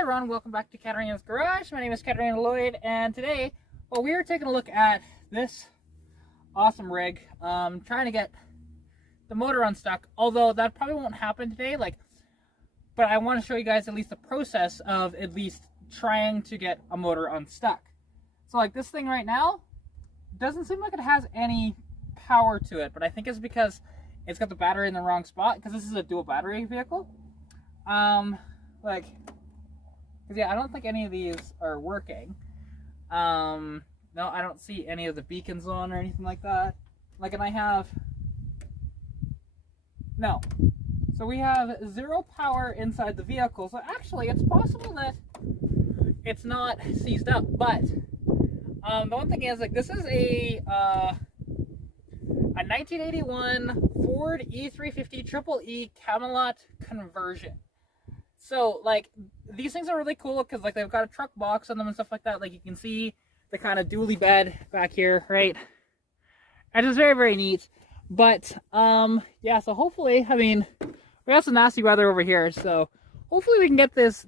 Hi everyone, welcome back to Katarina's Garage. My name is Katarina Lloyd, and today, well, we are taking a look at this awesome rig, trying to get the motor unstuck, although that probably won't happen today, but I want to show you guys at least the process of at least trying to get a motor unstuck. So like this thing right now, doesn't seem like it has any power to it, but I think it's because it's got the battery in the wrong spot, because this is a dual battery vehicle. Yeah, I don't think any of these are working. No, I don't see any of the beacons on or anything like that. And I have, no. So we have zero power inside the vehicle. So actually, it's possible that it's not seized up. But the one thing is, this is a 1981 Ford E350 Triple E Camelot conversion. So these things are really cool because they've got a truck box on them and stuff like that. You can see the kind of dually bed back here, right? And it's very, very neat. But yeah, so hopefully, we have some nasty weather over here, so hopefully we can get these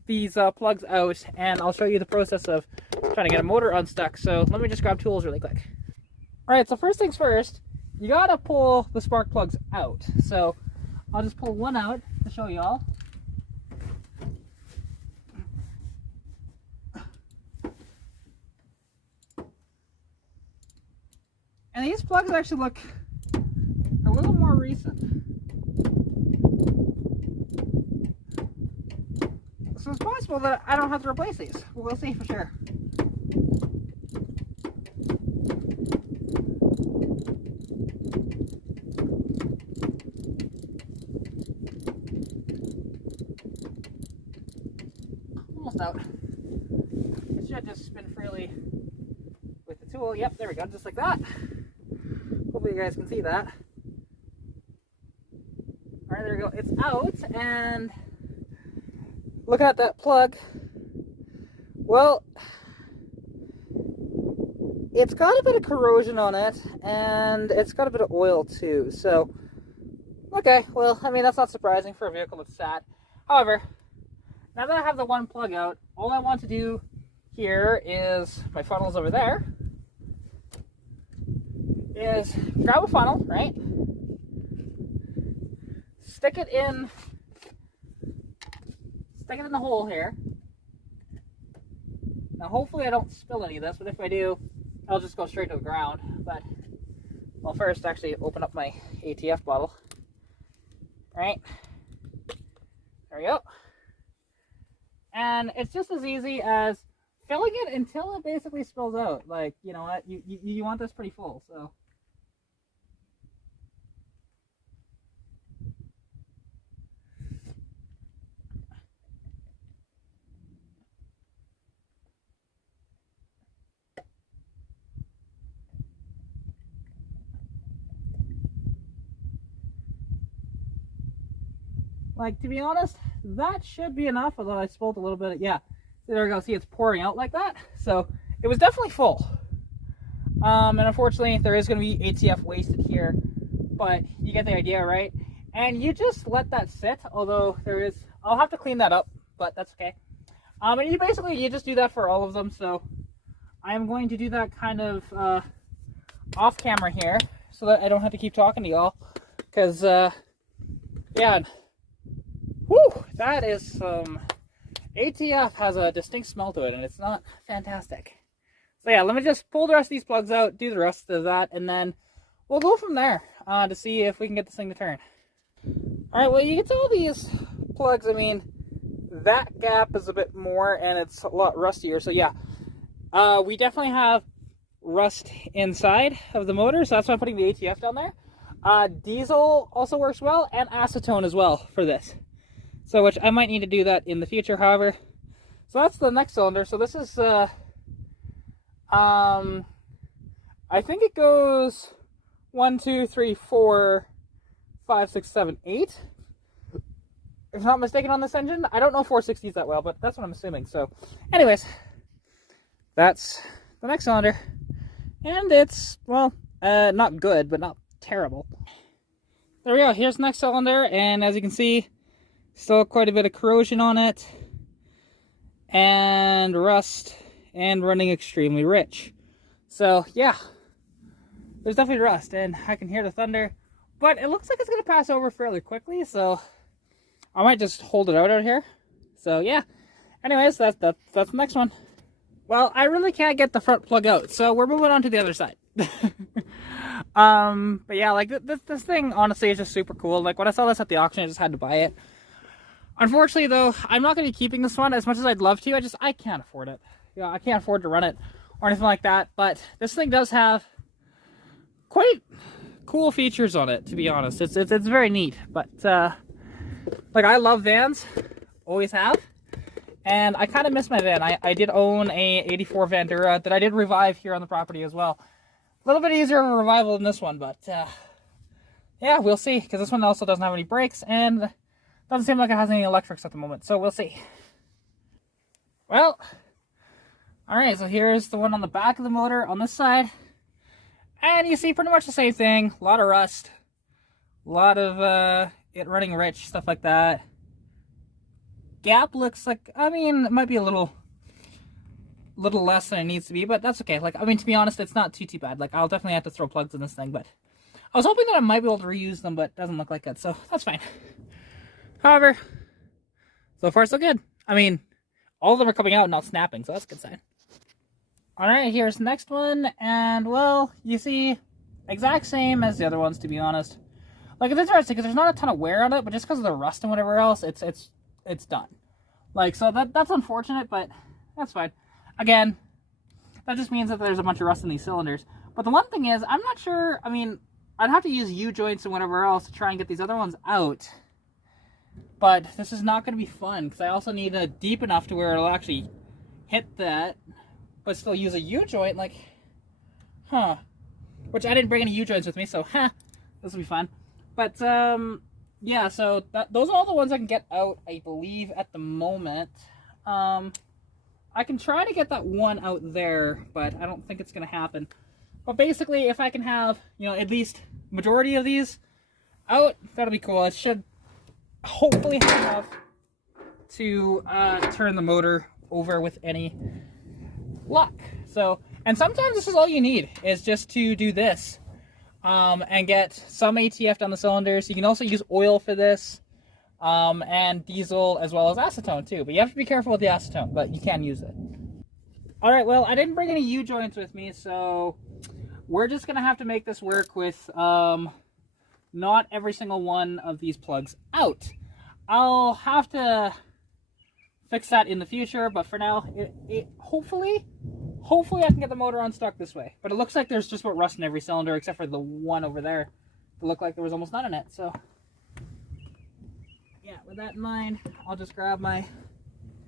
plugs out, and I'll show you the process of trying to get a motor unstuck. So let me just grab tools really quick. All right, so first things first, you gotta pull the spark plugs out. So I'll just pull one out to show y'all. And these plugs actually look a little more recent. So it's possible that I don't have to replace these. We'll see for sure. Almost out. It should just spin freely with the tool. Yep, there we go, just like that. Hopefully you guys can see that. Alright, there we go. It's out, and look at that plug. Well, it's got a bit of corrosion on it, and it's got a bit of oil too. So, okay, well, that's not surprising for a vehicle that's sat. However, now that I have the one plug out, all I want to do here is, my funnel's over there, is grab a funnel, right? Stick it in the hole here. Now hopefully I don't spill any of this, but if I do, I'll just go straight to the ground. But I'll first actually open up my ATF bottle. Right? There we go. And it's just as easy as filling it until it basically spills out. You know what? You want this pretty full, so. To be honest, that should be enough, although I spilled a little bit. Yeah, there we go. See, it's pouring out like that. So it was definitely full. And unfortunately, there is going to be ATF wasted here, but you get the idea, right? And you just let that sit, although I'll have to clean that up, but that's okay. And you just do that for all of them. So I'm going to do that kind of off camera here, so that I don't have to keep talking to y'all, because yeah. Whew, that is some... ATF has a distinct smell to it, and it's not fantastic. So yeah, let me just pull the rest of these plugs out, do the rest of that, and then we'll go from there to see if we can get this thing to turn. Alright, well, you can tell these plugs, that gap is a bit more, and it's a lot rustier, so yeah. We definitely have rust inside of the motor, so that's why I'm putting the ATF down there. Diesel also works well, and acetone as well for this. So, which I might need to do that in the future, however. So that's the next cylinder. So this is, I think it goes 1, 2, 3, 4, 5, 6, 7, 8. If I'm not mistaken on this engine. I don't know 460s that well, but that's what I'm assuming. So, anyways, that's the next cylinder. And it's, well, not good, but not terrible. There we go. Here's the next cylinder, and as you can see, still quite a bit of corrosion on it. and rust, and running extremely rich. So yeah, there's definitely rust, and I can hear the thunder, but it looks like it's going to pass over fairly quickly, so I might just hold it out here. So yeah, anyways, that's the next one. Well, I really can't get the front plug out, so we're moving on to the other side. But yeah, like this thing honestly is just super cool. Like when I saw this at the auction, I just had to buy it. Unfortunately though, I'm not going to be keeping this one as much as I'd love to. I can't afford it. Yeah, I can't afford to run it or anything like that. But this thing does have quite cool features on it, to be honest. It's very neat. But like I love vans, always have. And I kind of miss my van. I did own a 84 Vandura that I did revive here on the property as well. A little bit easier of a revival than this one, but yeah, we'll see. Because this one also doesn't have any brakes and doesn't seem like it has any electrics at the moment. So we'll see. Well, alright, so here's the one on the back of the motor on this side. And you see pretty much the same thing. A lot of rust. A lot of it running rich, stuff like that. Gap looks like, I mean, it might be a little less than it needs to be, but that's okay. Like, I mean, to be honest, it's not too bad. Like, I'll definitely have to throw plugs in this thing, but I was hoping that I might be able to reuse them, but it doesn't look like it, so that's fine. However, so far so good. I mean, all of them are coming out and not snapping, so that's a good sign. Alright, here's the next one, and well, you see, exact same as the other ones, to be honest. Like, it's interesting, because there's not a ton of wear on it, but just because of the rust and whatever else, it's done. Like, so that's unfortunate, but that's fine. Again, that just means that there's a bunch of rust in these cylinders. But the one thing is, I'm not sure, I mean, I'd have to use U-joints and whatever else to try and get these other ones out. But this is not going to be fun, because I also need a deep enough to where it'll actually hit that, but still use a U-joint, like, huh. Which I didn't bring any U-joints with me, so, this will be fun. But, yeah, so those are all the ones I can get out, I believe, at the moment. I can try to get that one out there, but I don't think it's going to happen. But basically, if I can have, you know, at least majority of these out, that'll be cool. It should hopefully have enough to turn the motor over with any luck. So, and sometimes this is all you need, is just to do this. And get some ATF down the cylinders. You can also use oil for this, and diesel as well as acetone too. But you have to be careful with the acetone, but you can use it. Alright, well, I didn't bring any U-joints with me, so we're just going to have to make this work with not every single one of these plugs out. I'll have to fix that in the future, but for now, hopefully I can get the motor unstuck this way. But it looks like there's just about rust in every cylinder, except for the one over there. It looked like there was almost none in it, so yeah, with that in mind, I'll just grab my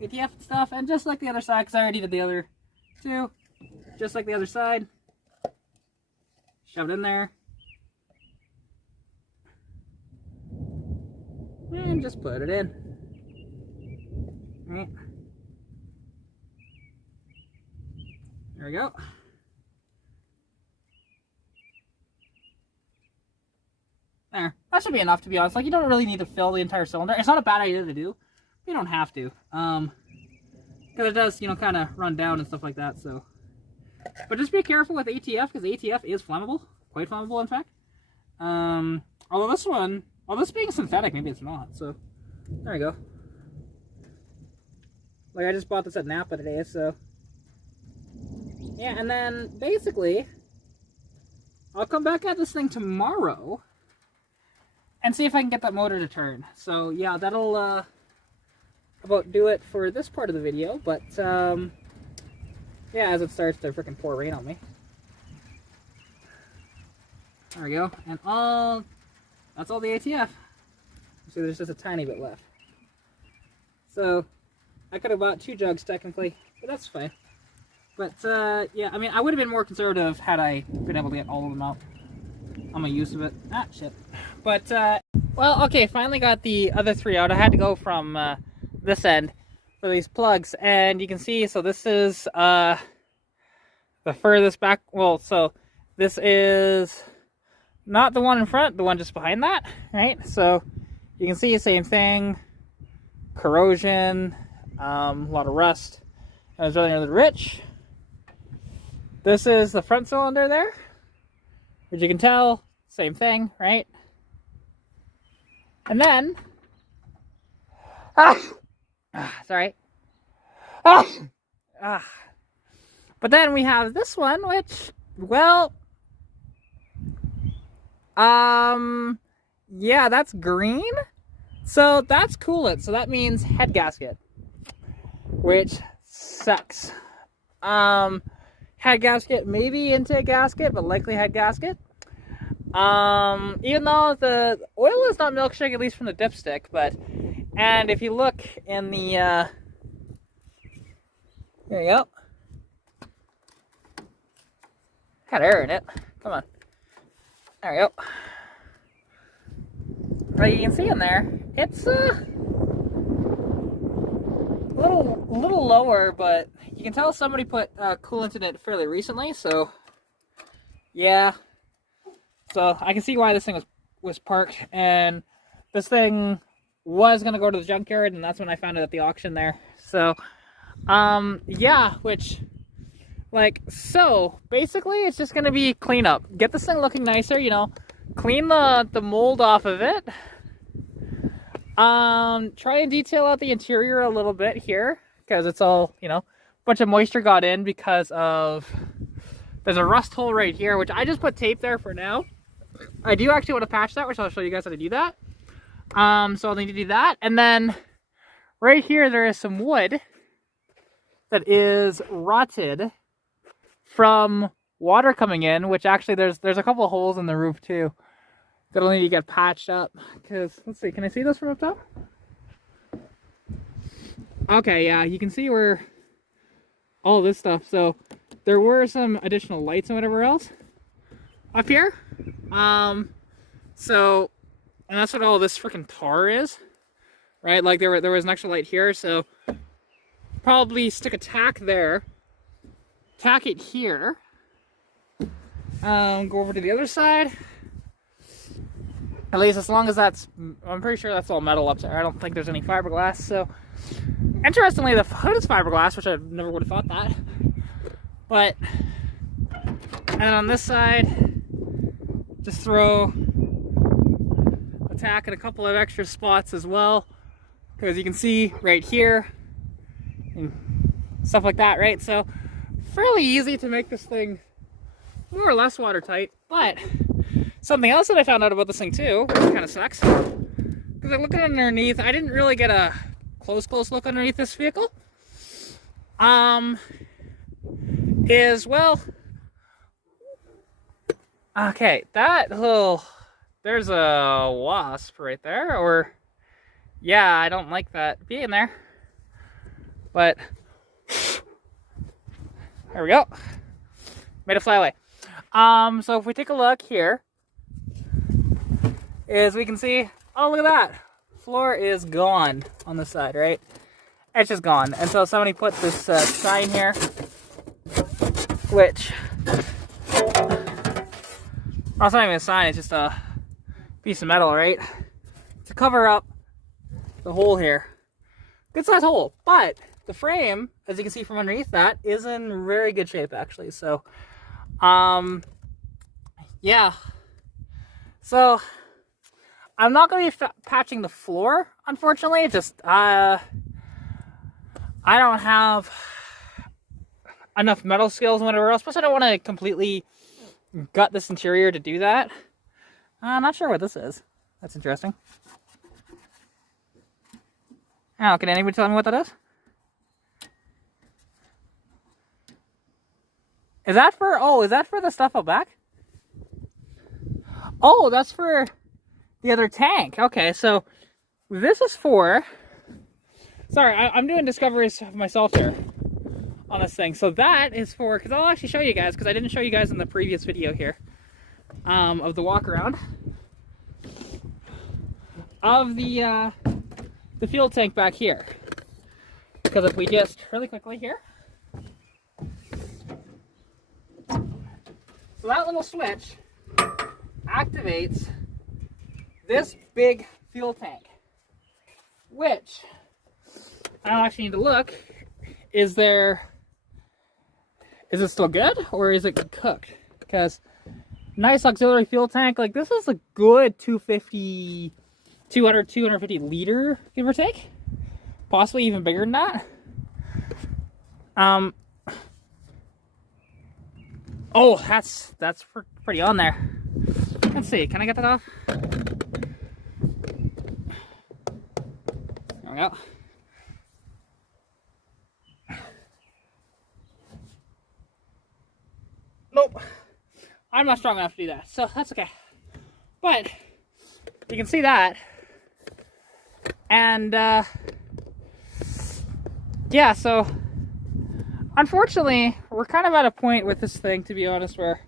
ATF stuff, and just like the other side, because I already did the other two, just like the other side, shove it in there, and just put it in. Right. There we go. There. That should be enough, to be honest. Like, you don't really need to fill the entire cylinder. It's not a bad idea to do. You don't have to. Because it does, you know, kind of run down and stuff like that, so. But just be careful with ATF, because ATF is flammable. Quite flammable, in fact. Although this one, well, this being synthetic, maybe it's not, so. There we go. Like, I just bought this at Napa today, so. Yeah, and then, basically, I'll come back at this thing tomorrow and see if I can get that motor to turn. So, yeah, that'll about do it for this part of the video, but, yeah, as it starts to freaking pour rain on me. There we go, and that's all the ATF. See, there's just a tiny bit left. So, I could have bought 2 jugs, technically, but that's fine. But, yeah, I mean, I would have been more conservative had I been able to get all of them out on my use of it. Ah, shit. But, well, okay, finally got the other 3 out. I had to go from this end for these plugs, and you can see, so this is the furthest back. Well, so this is not the one in front, the one just behind that, right? So you can see the same thing, corrosion, A lot of rust. And it's really under the rich. This is the front cylinder there. As you can tell, same thing, right? And then, sorry. But then we have this one, which, well, yeah, that's green. So that's coolant. So that means head gasket, which sucks. Head gasket, maybe intake gasket, but likely head gasket. Even though the oil is not milkshake, at least from the dipstick, and if you look in the, there you go. Had air in it. Come on. There we go. But you can see in there, it's a little lower, but you can tell somebody put coolant in it fairly recently, so yeah. So I can see why this thing was parked, and this thing was going to go to the junkyard, and that's when I found it at the auction there. So, yeah, which, like, so basically it's just going to be cleanup. Get this thing looking nicer, you know, clean the mold off of it. Try and detail out the interior a little bit here, because it's all, you know, a bunch of moisture got in because of, there's a rust hole right here, which I just put tape there for now. I do actually want to patch that, which I'll show you guys how to do that. So I'll need to do that. And then right here, there is some wood that is rotted from water coming in, which actually there's a couple of holes in the roof too that'll need to get patched up. Because, let's see, can I see this from up top? Okay, yeah, you can see where all this stuff. So there were some additional lights and whatever else up here. So, and that's what all this freaking tar is, right? Like there was an extra light here, so probably stick a tack there, tack it here, go over to the other side. At least as long as that's, I'm pretty sure that's all metal up there. I don't think there's any fiberglass. So, interestingly, the hood is fiberglass, which I never would have thought that. But, and on this side, just throw a tack in a couple of extra spots as well, because you can see right here and stuff like that, right? So fairly easy to make this thing more or less watertight. But something else that I found out about this thing too, which kind of sucks, because I looked underneath, I didn't really get a close look underneath this vehicle, is, well, okay, that little, there's a wasp right there, or, yeah, I don't like that being there, but, there we go, made it fly away. So if we take a look here, is we can see, oh, look at that, floor is gone on this side, right? It's just gone. And so somebody put this sign here, which, oh, it's not even a sign, it's just a piece of metal, right? To cover up the hole here. Good size hole, but the frame, as you can see from underneath that, is in very good shape actually. So, yeah. So, I'm not going to be patching the floor, unfortunately. Just, I don't have enough metal skills and whatever else. Plus, I don't want to completely gut this interior to do that. I'm not sure what this is. That's interesting. Oh, can anybody tell me what that is? Is that for, oh, is that for the stuff out back? Oh, that's for the other tank. Okay, so this is for, sorry, I'm doing discoveries myself here on this thing. So that is for, because I'll actually show you guys, because I didn't show you guys in the previous video here of the walk around of the fuel tank back here. Because if we just really quickly here, so that little switch activates this big fuel tank, which I don't actually need to look. Is it still good or is it cooked? Because nice auxiliary fuel tank, like this is a good 250 liter, give or take. Possibly even bigger than that. Oh, that's pretty on there. Let's see, can I get that off? There we go. Nope. I'm not strong enough to do that, so that's okay. But you can see that. And yeah, so unfortunately, we're kind of at a point with this thing, to be honest, where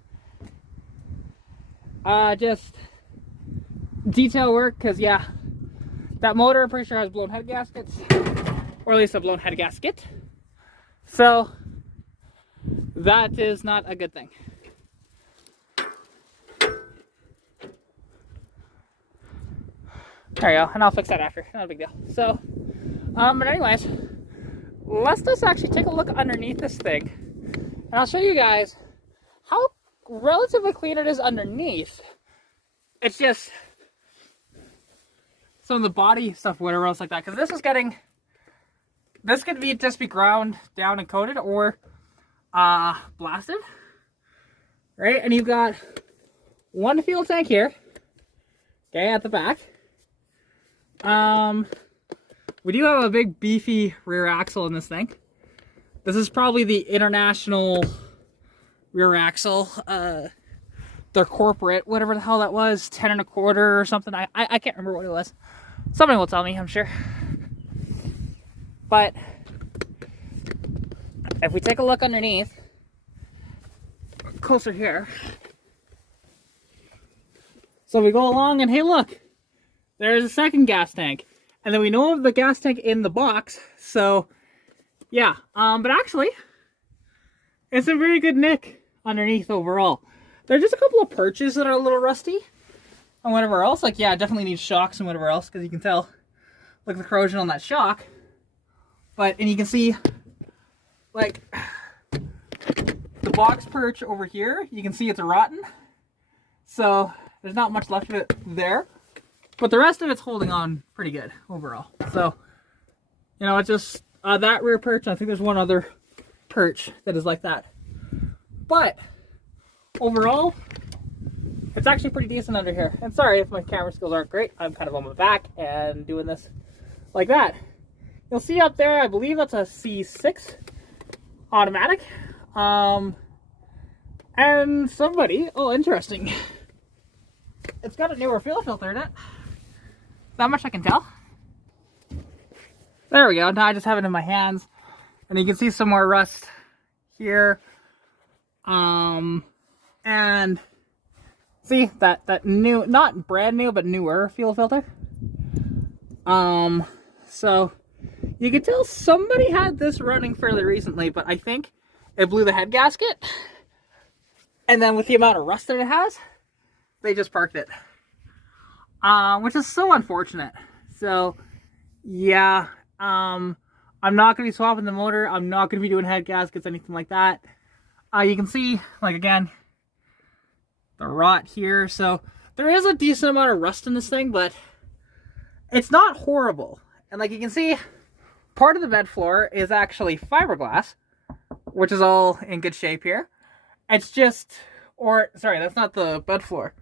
just detail work, because yeah, that motor I'm pretty sure has blown head gaskets, or at least a blown head gasket. So that is not a good thing. There you go, and I'll fix that after, not a big deal. So, but anyways, let's just actually take a look underneath this thing, and I'll show you guys how relatively clean it is underneath. It's just some of the body stuff, whatever else like that, because this could just be ground down and coated or blasted, right? And you've got one fuel tank here, okay, at the back. We do have a big beefy rear axle in this thing. This is probably the international rear axle, their corporate, whatever the hell that was, 10 1/4 or something. I can't remember what it was. Somebody will tell me, I'm sure. But if we take a look underneath, closer here. So we go along and hey look, there's a second gas tank. And then we know of the gas tank in the box, so yeah. But actually, it's a very good nick underneath overall. There's just a couple of perches that are a little rusty and whatever else. Like, yeah, it definitely needs shocks and whatever else, because you can tell, look at the corrosion on that shock. And you can see, like, the box perch over here, you can see it's rotten. So there's not much left of it there. But the rest of it's holding on pretty good overall. So, you know, it's just that rear perch. I think there's one other perch that is like that. But overall, it's actually pretty decent under here. And sorry if my camera skills aren't great. I'm kind of on my back and doing this like that. You'll see up there, I believe that's a C6 automatic. And somebody, oh, interesting. It's got a newer fuel filter in it. That much I can tell. There we go. Now I just have it in my hands, and you can see some more rust here. And see that new, not brand new, but newer fuel filter. So you can tell somebody had this running fairly recently, but I think it blew the head gasket, and then with the amount of rust that it has, they just parked it. Which is so unfortunate. So, yeah, I'm not going to be swapping the motor. I'm not going to be doing head gaskets, anything like that. You can see, like, again, the rot here. So, there is a decent amount of rust in this thing, but it's not horrible. And like you can see, part of the bed floor is actually fiberglass, which is all in good shape here. It's just, or, sorry, that's not the bed floor.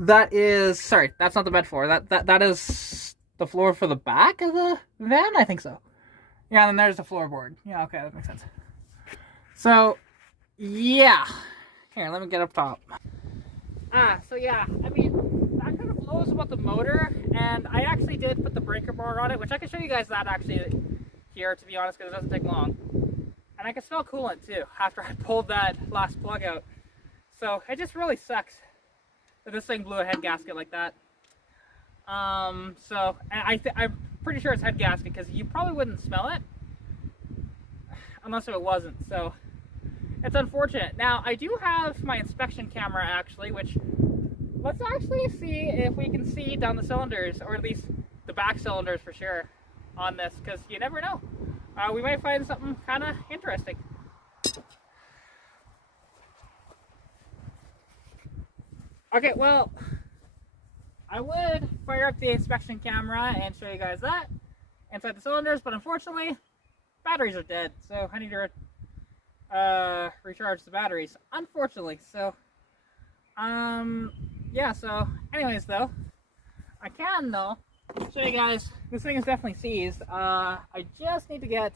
That is, sorry, that's not the bed floor. That is the floor for the back of the van? I think so. Yeah, and then there's the floorboard. Yeah, okay, that makes sense. So, yeah. Here, let me get up top. So yeah, I mean, that kind of blows about the motor, and I actually did put the breaker bar on it, which I can show you guys that actually here, to be honest, because it doesn't take long. And I can smell coolant, too, after I pulled that last plug out. So, it just really sucks that this thing blew a head gasket like that. So, and I'm pretty sure it's head gasket, because you probably wouldn't smell it unless it wasn't. So, it's unfortunate. Now, I do have my inspection camera, actually, which, let's actually see if we can see down the cylinders, or at least the back cylinders for sure. on this, because you never know. We might find something kind of interesting. Okay, well, I would fire up the inspection camera and show you guys that inside the cylinders, but unfortunately, batteries are dead, so I need to recharge the batteries, unfortunately. So, yeah, so anyways, though, I can, though, show you guys, this thing is definitely seized. I just need to get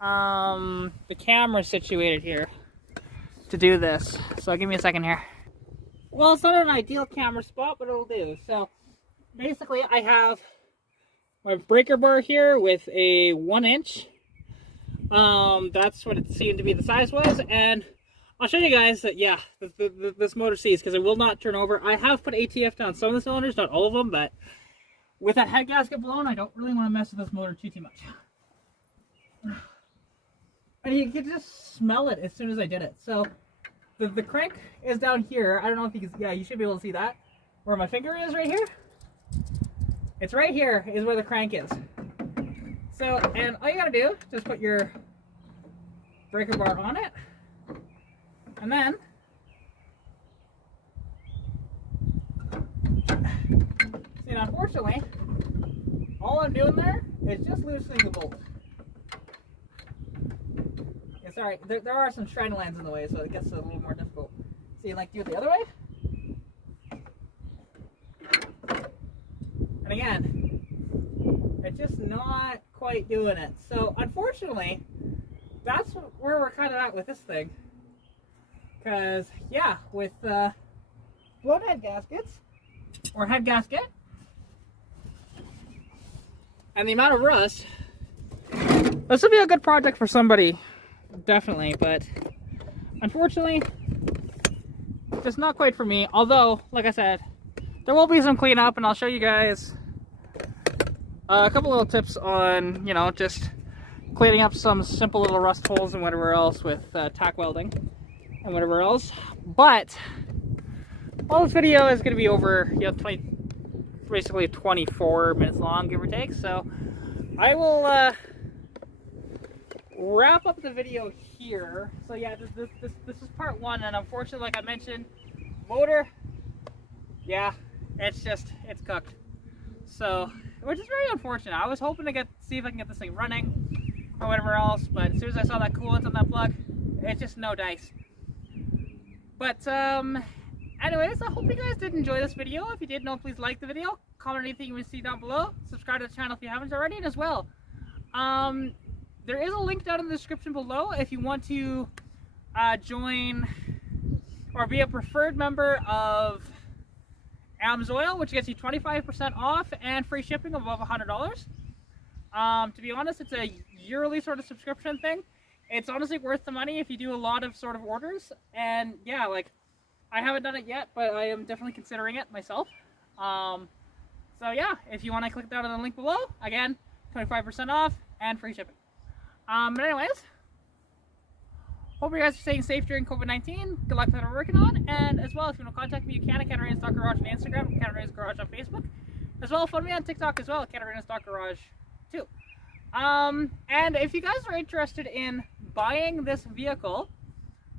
the camera situated here to do this, so give me a second here. Well, it's not an ideal camera spot, but it'll do. So basically I have my breaker bar here with a 1-inch. That's what it seemed to be the size was, and I'll show you guys that, yeah, this motor seized because it will not turn over. I have put ATF down some of the cylinders, not all of them, but with that head gasket blown, I don't really want to mess with this motor too much. And you could just smell it as soon as I did it. So the crank is down here. I don't know if you can, yeah, you should be able to see that. Where my finger is right here. It's right here is where the crank is. So, and all you gotta do, just put your breaker bar on it. And then, see, now, unfortunately, all I'm doing there is just loosening the bolt. Yeah, sorry, there are some shiny lines in the way, so it gets a little more difficult. See, like do it the other way. And again, it's just not quite doing it. So, unfortunately, that's where we're kind of at with this thing. Because, yeah, with blown head gaskets, or head gasket, and the amount of rust, this would be a good project for somebody, definitely, but unfortunately, just not quite for me. Although, like I said, there will be some cleanup, and I'll show you guys a couple little tips on, you know, just cleaning up some simple little rust holes and whatever else with tack welding and whatever else. But all this video is going to be over, you know, basically 24 minutes long, give or take. So I will wrap up the video here. So yeah, this is part one, and unfortunately, like I mentioned, motor, yeah, it's cooked. So, which is very unfortunate. I was hoping to see if I can get this thing running or whatever else, but as soon as I saw that coolant on that plug, it's just no dice. But anyways, I hope you guys did enjoy this video. If you did, please like the video, comment anything you want to see down below, subscribe to the channel if you haven't already, and as well, there is a link down in the description below if you want to join or be a preferred member of AMSOIL, which gets you 25% off and free shipping above $100. To be honest, it's a yearly sort of subscription thing. It's honestly worth the money if you do a lot of sort of orders. And yeah, like, I haven't done it yet, but I am definitely considering it myself. So yeah, if you want to click down on the link below, again, 25% off and free shipping. But anyways, hope you guys are staying safe during COVID-19. Good luck with what we're working on. And as well, if you want to contact me, you can at Katarina's Stock Garage on Instagram, Katarina's Garage on Facebook. As well, follow me on TikTok as well, at Katarina's Stock Garage too. And if you guys are interested in buying this vehicle,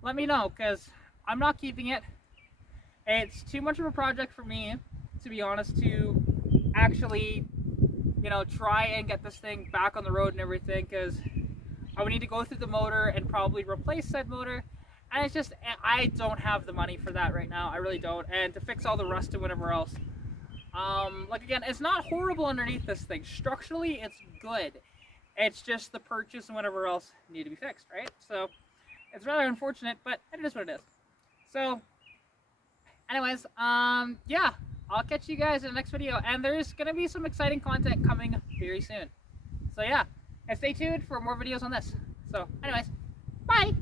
let me know, because I'm not keeping it. It's too much of a project for me, to be honest, to actually, you know, try and get this thing back on the road and everything, because I would need to go through the motor and probably replace said motor, and it's just, I don't have the money for that right now. I really don't. And to fix all the rust and whatever else, like, again, it's not horrible underneath this thing. Structurally, it's good. It's just the purchase and whatever else need to be fixed, right? So it's rather unfortunate, but it is what it is. So anyways, yeah, I'll catch you guys in the next video, and there's gonna be some exciting content coming very soon. So yeah, and stay tuned for more videos on this. So anyways, bye.